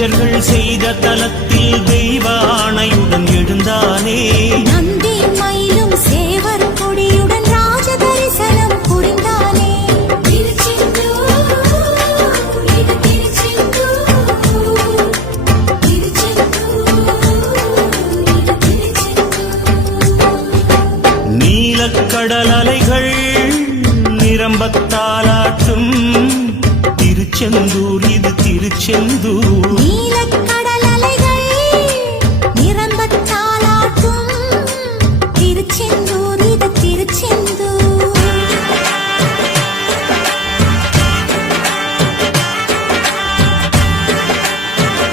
தச்சர்கள் செய்த தலத்தில் தெய்வ ஆணையுடன் எழுந்தானே. நந்தி மயிலும் சேவர் கொடியுடன் ராஜ தரிசனம் புரிந்தானே. நீலக்கடல் அலைகள் நிரம்பத்தாலாட்டும் திருச்செந்தூர், இது திருச்செந்தூர்.